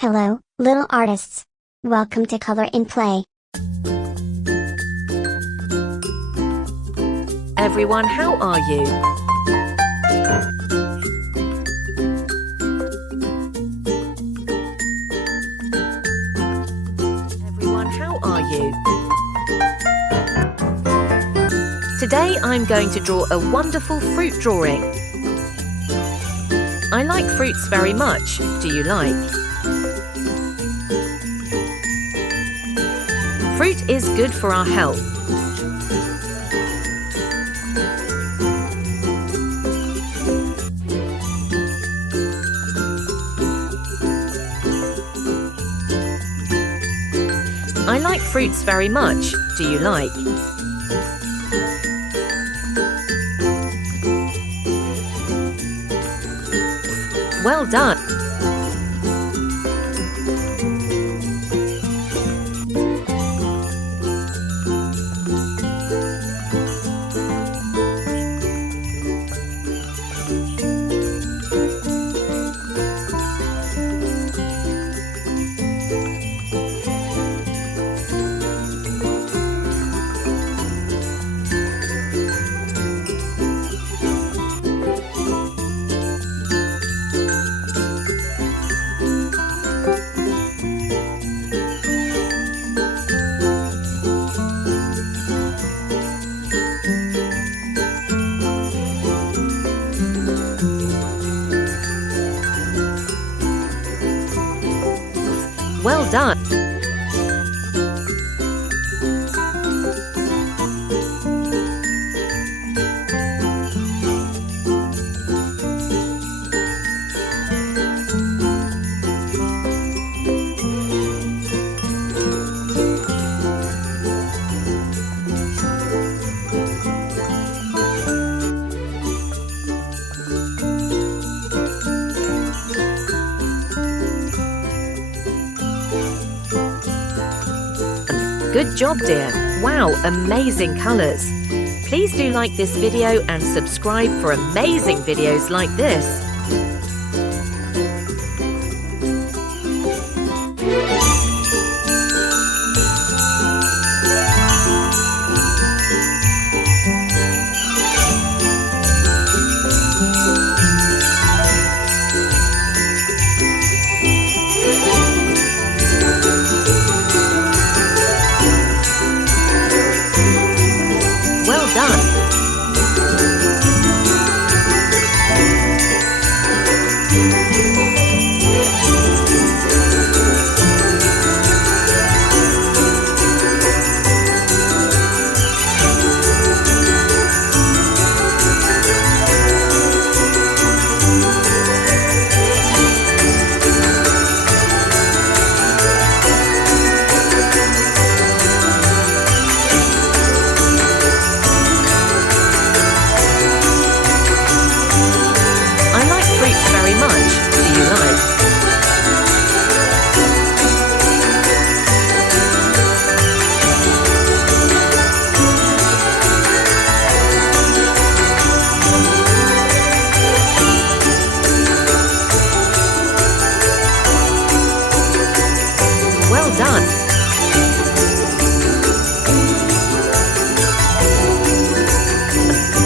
Hello, little artists. Welcome to Color in Play. Everyone, how are you? Everyone, how are you? Today I'm going to draw a wonderful fruit drawing. I like fruits very much. Do you like? Fruit is good for our health. I like fruits very much. Do you like? Well done. Well done. Good job, dear. Wow, amazing colours. Please do like this video and subscribe for amazing videos like this. Well done. Very much. Do you like? Well done.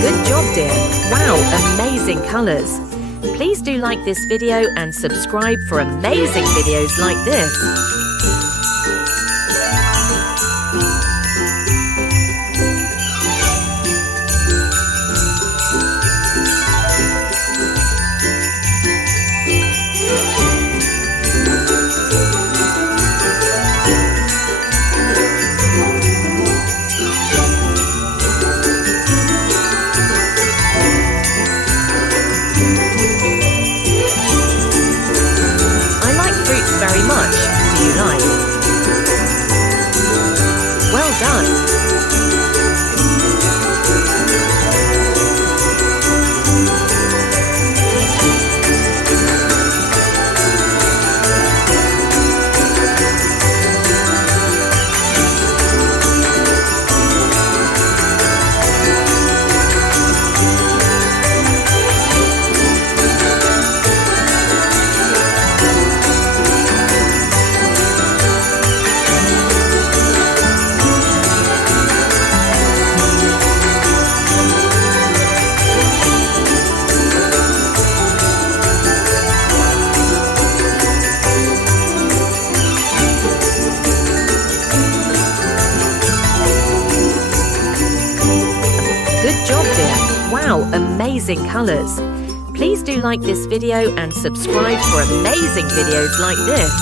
Good job, dear. Wow, amazing colours. Please do like this video and subscribe for amazing videos like this. Very much. amazing colours. Please do like this video and subscribe for amazing videos like this.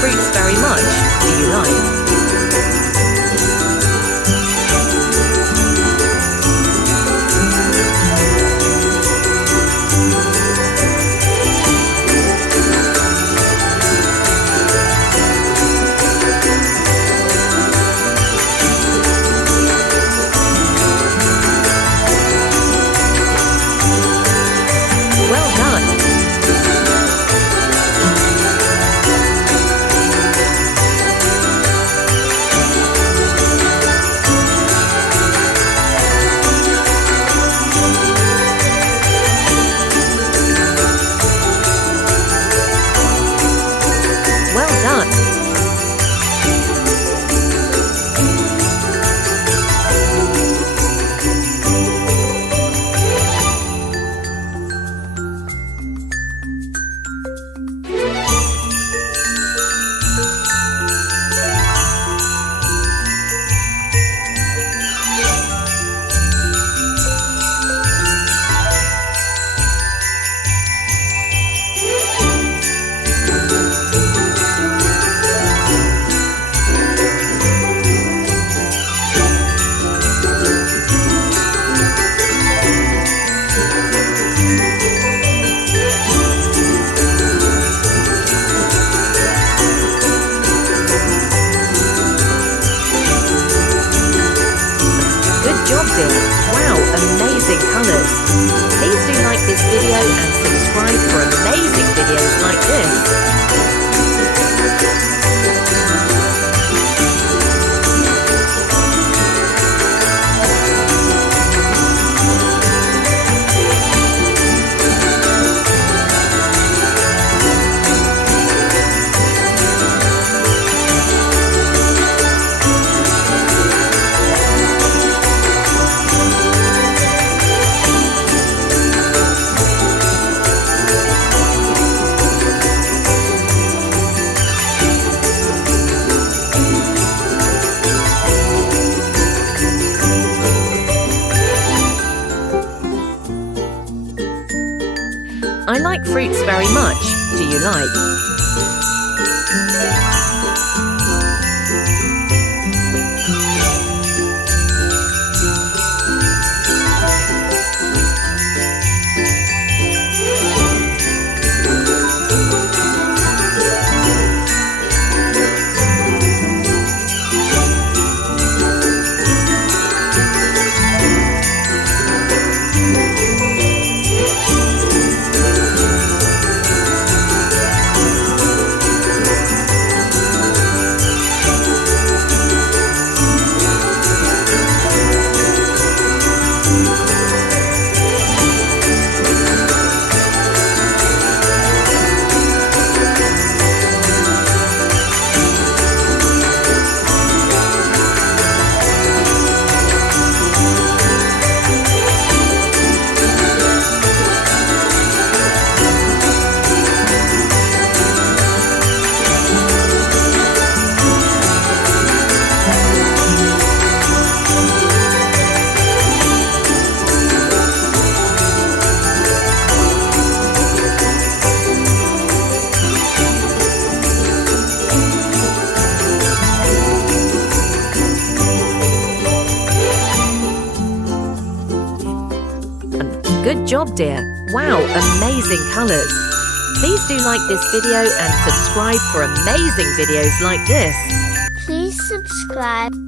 Fruits very much. Do you like? Well done. Well done. Good job, dear. Wow, amazing colours. Please do like this video and subscribe for amazing videos like this. I like fruits very much. Do you like? Good job, dear. Wow, amazing colours. Please do like this video and subscribe for amazing videos like this. Please subscribe.